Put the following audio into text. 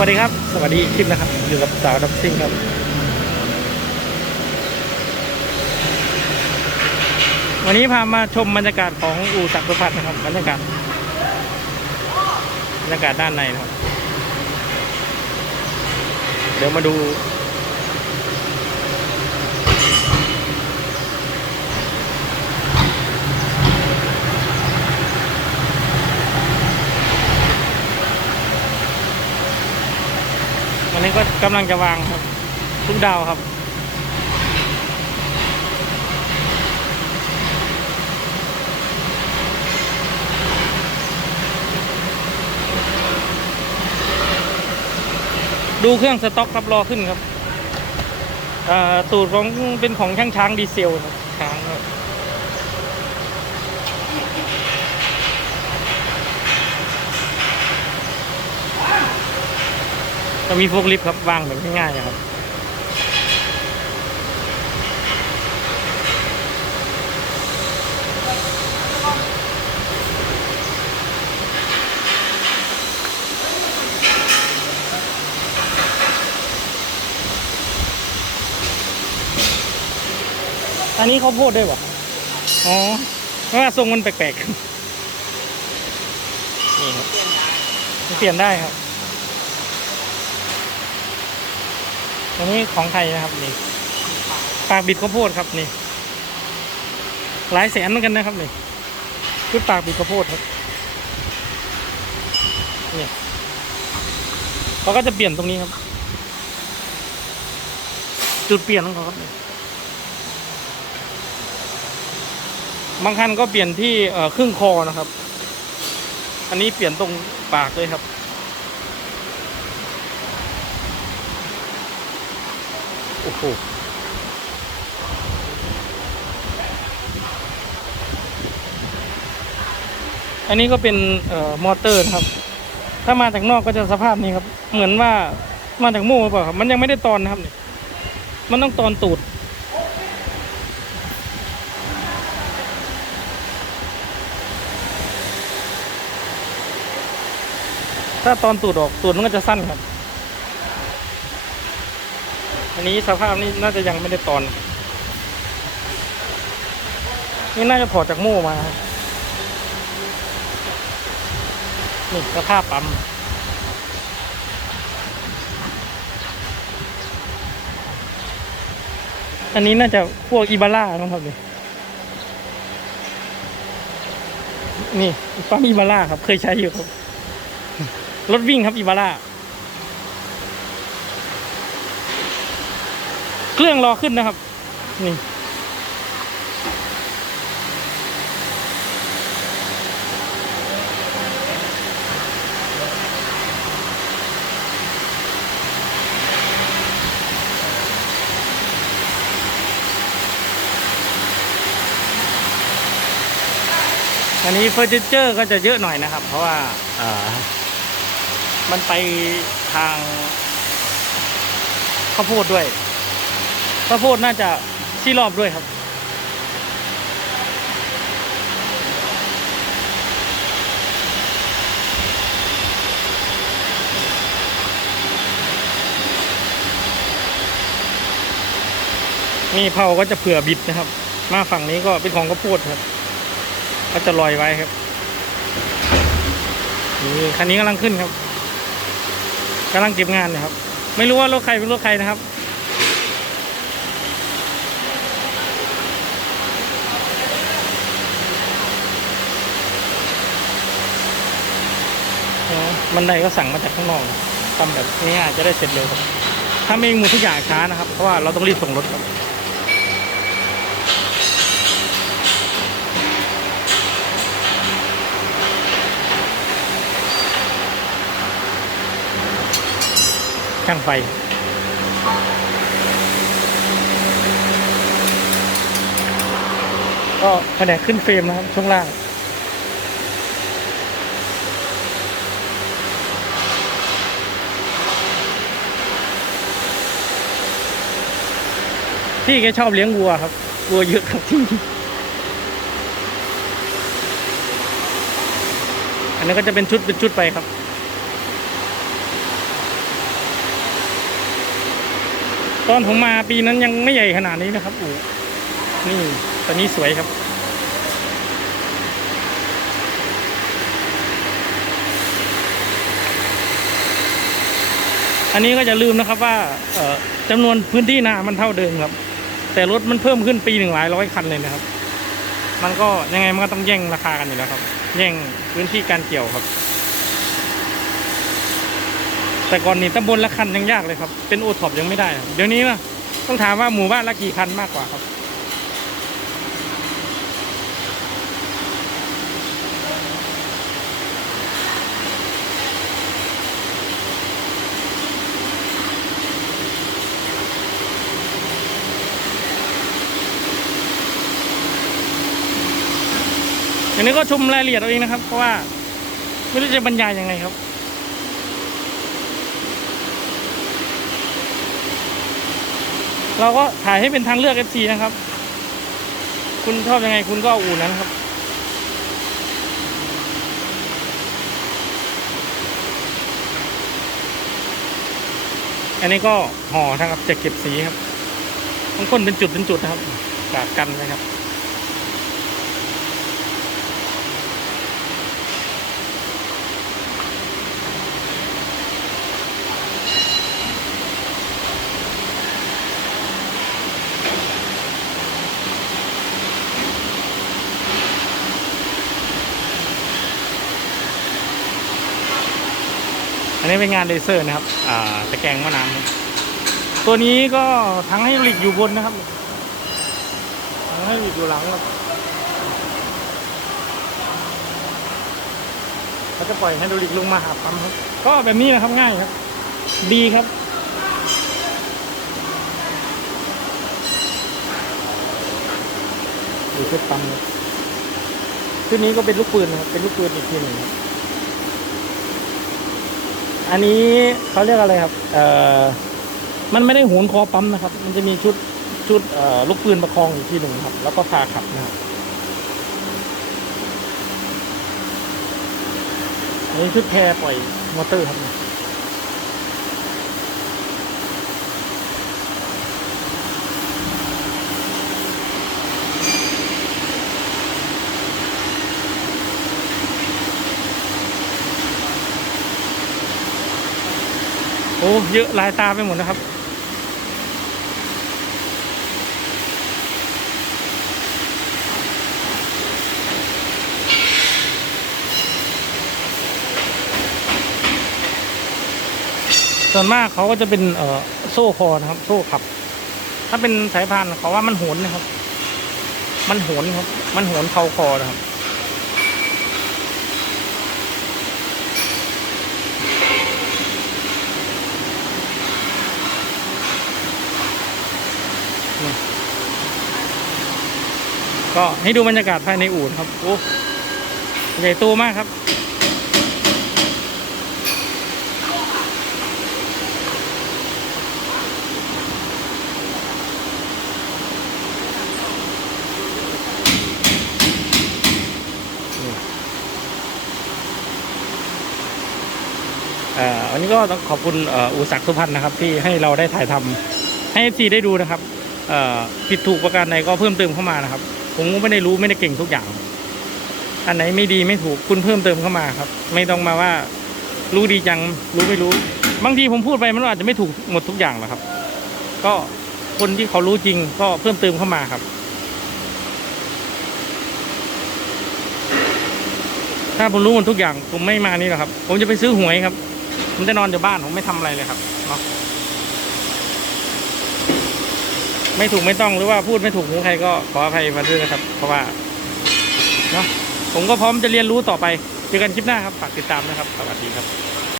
วัสดีครับ สวัสดีคลิปนะครับ อยู่กับสาวดับซิ่งครับ วันนี้พามาชมบรรยากาศของอู่สักดิ์สุพัฒน์นะครับ บรรยากาศ บรรยากาศด้านในนะครับ เดี๋ยวมาดู นี้ก็กำลังจะวางครับ ทุกดาวครับ ดูเครื่องสต็อกครับรอขึ้นครับตูดของเป็นของช่างช้างดีเซลครับช้างครับ จะมีโฟกลิฟต์ครับวางแบบง่ายๆนะครับอันนี้เขาโพดด้วยวะอ๋อเพราะว่าทรงมันแปลกๆ นี่ครับ เปลี่ยนได้ครับ อันนี้ของไทยนะครับนี่ปากบิดข้าวโพดครับนี่ หลายแสนเหมือนกันนะครับนี่ชุดปากบิดข้าวโพดครับนี่เขาก็จะเปลี่ยนตรงนี้ครับ จุดเปลี่ยนของเขาครับบางคันก็เปลี่ยนที่เอ่อครึ่งคอนะครับ อันนี้เปลี่ยนตรงปากเลยครับ โอ้โหอันนี้ก็เป็นเอ่อมอเตอร์นะครับ ถ้ามาจากนอกก็จะสภาพนี้ครับ เหมือนว่ามาจากโม่หรือเปล่าครับมันยังไม่ได้ตอนนะครับนี่มันต้องตอนตูด ถ้าตอนตูดออกตูดมันก็จะสั้นครับ อันนี้สภาพนี้น่าจะยังไม่ได้ตอน นี่น่าจะถอดจากโม่มา นี่สภาพปั๊มอันนี้น่าจะพวกอีบาร่าครับนี่นี่ปั๊มอีบาร่าครับ เคยใช้อยู่ครับ รถวิ่งครับอีบาร่า เครื่องรอขึ้นนะครับ นี่อันนี้เฟอร์นิเจอร์ก็จะเยอะหน่อยนะครับ เพราะว่าเอ่อมันไปทางข้าวโพดด้วย ข้าวโพดน่าจะที่รอบด้วยครับนี่เผาก็จะเผื่อบิดนะครับ มาฝั่งนี้ก็เป็นของข้าวโพดครับ ก็จะลอยไว้ครับนี่คันนี้กำลังขึ้นครับกำลังเก็บงานนะครับ ไม่รู้ว่ารถใครเป็นรถใครนะครับ บันไดก็สั่งมาจากข้างนอกทำแบบนี้อาจะได้เสร็จเร็วครับ ถ้าไม่หมดทุกอย่างช้านะครับ เพราะว่าเราต้องรีบส่งรถครับช่างไฟก็แผนกขึ้นเฟรมนะครับช่วงล่าง พี่แกชอบเลี้ยงวัวครับ วัวเยอะครับที่อันนี้ก็จะเป็นชุดเป็นชุดไปครับตอนผมมาปีนั้นยังไม่ใหญ่ขนาดนี้นะครับอูนี่ตอนนี้สวยครับ อันนี้ก็จะลืมนะครับว่าจำนวนพื้นที่นามันเท่าเดิมครับ แต่รถมันเพิ่มขึ้นปีหนึ่งหลายร้อยคันเลยนะครับ มันก็ยังไงมันก็ต้องแย่งราคากันอยู่แล้วครับ แย่งพื้นที่การเกี่ยวครับ แต่ก่อนนี้ตำบลละคันยังยากเลยครับ เป็นโอท็อปยังไม่ได้ เดี๋ยวนี้นะต้องถามว่าหมู่บ้านละกี่คันมากกว่าครับ อย่างนี้ก็ชมรายละเอียดเอาเองนะครับ เพราะว่าไม่รู้จะบรรยายยังไงครับ เราก็ถ่ายให้เป็นทางเลือก FC นะครับ คุณชอบยังไงคุณก็เอาอู่นั้นครับอันนี้ก็ห่อนะครับจะเก็บสีครับบางคนเป็นจุดเป็นจุดนะครับกาดกันนะครับ นนี้เป็นงานเลเซอร์นะครับ อ่าตะแกรงมะน้ำตัวนี้ก็ทั้งให้ดรอลิกอยู่บนนะครับทั้งให้ดรอลิกอยู่หลังครับเขาจะปล่อยให้ดรอลิกลงมาหาปั๊มครับ ก็แบบนี้นะครับง่ายครับ ดีครับดูชุดปั๊มครับชุดนี้ก็เป็นลูกปืนนะครับ เป็นลูกปืนอีกทีหนึ่งครับ อันนี้เขาเรียกอะไรครับ เอ่อ มันไม่ได้โหนคอปั๊มนะครับ มันจะมีชุดชุดลูกปืนประคองอีกทีหนึ่งครับ แล้วก็พาขับนะครับอันนี้ชุดแพรปล่อยมอเตอร์ครับ อ้เยอะลายตาไปหมดนะครับ ส่วนมากเขาก็จะเป็นเอ่อโซ่คอนะครับ โซ่ขับ ถ้าเป็นสายพานเขาว่ามันโหนนะครับ มันโหนครับ มันโหนเข่าคอนะครับ ก็ให้ดูบรรยากาศภายในอู่ครับโอ้ใหญ่โตมากครับอันนี้ก็ต้องขอบคุณเอ่ออุตสักสุพรรณนะครับ ที่ให้เราได้ถ่ายทำให้ซีได้ดูนะครับผิดถูกประการใดก็เพิ่มเติมเข้ามานะครับ ผมก็ไม่ได้รู้ไม่ได้เก่งทุกอย่าง อันไหนไม่ดีไม่ถูกคุณเพิ่มเติมเข้ามาครับ ไม่ต้องมาว่า รู้ดีจังรู้ไม่รู้ บางทีผมพูดไปมันอาจจะไม่ถูกหมดทุกอย่างหรอกครับ ก็คนที่เขารู้จริงก็เพิ่มเติมเข้ามาครับ ถ้าผมรู้หมดทุกอย่าง ผมไม่มานี่หรอกครับ ผมจะไปซื้อหวยครับ ผมจะนอนอยู่บ้านผมไม่ทำอะไรเลยครับเนาะ ไม่ถูกไม่ต้องหรือว่าพูดไม่ถูกหูใครก็ขออภัยมาด้วยนะครับ เพราะว่าเนาะผมก็พร้อมจะเรียนรู้ต่อไป เจอกันคลิปหน้าครับ ฝากติดตามนะครับ สวัสดีครับ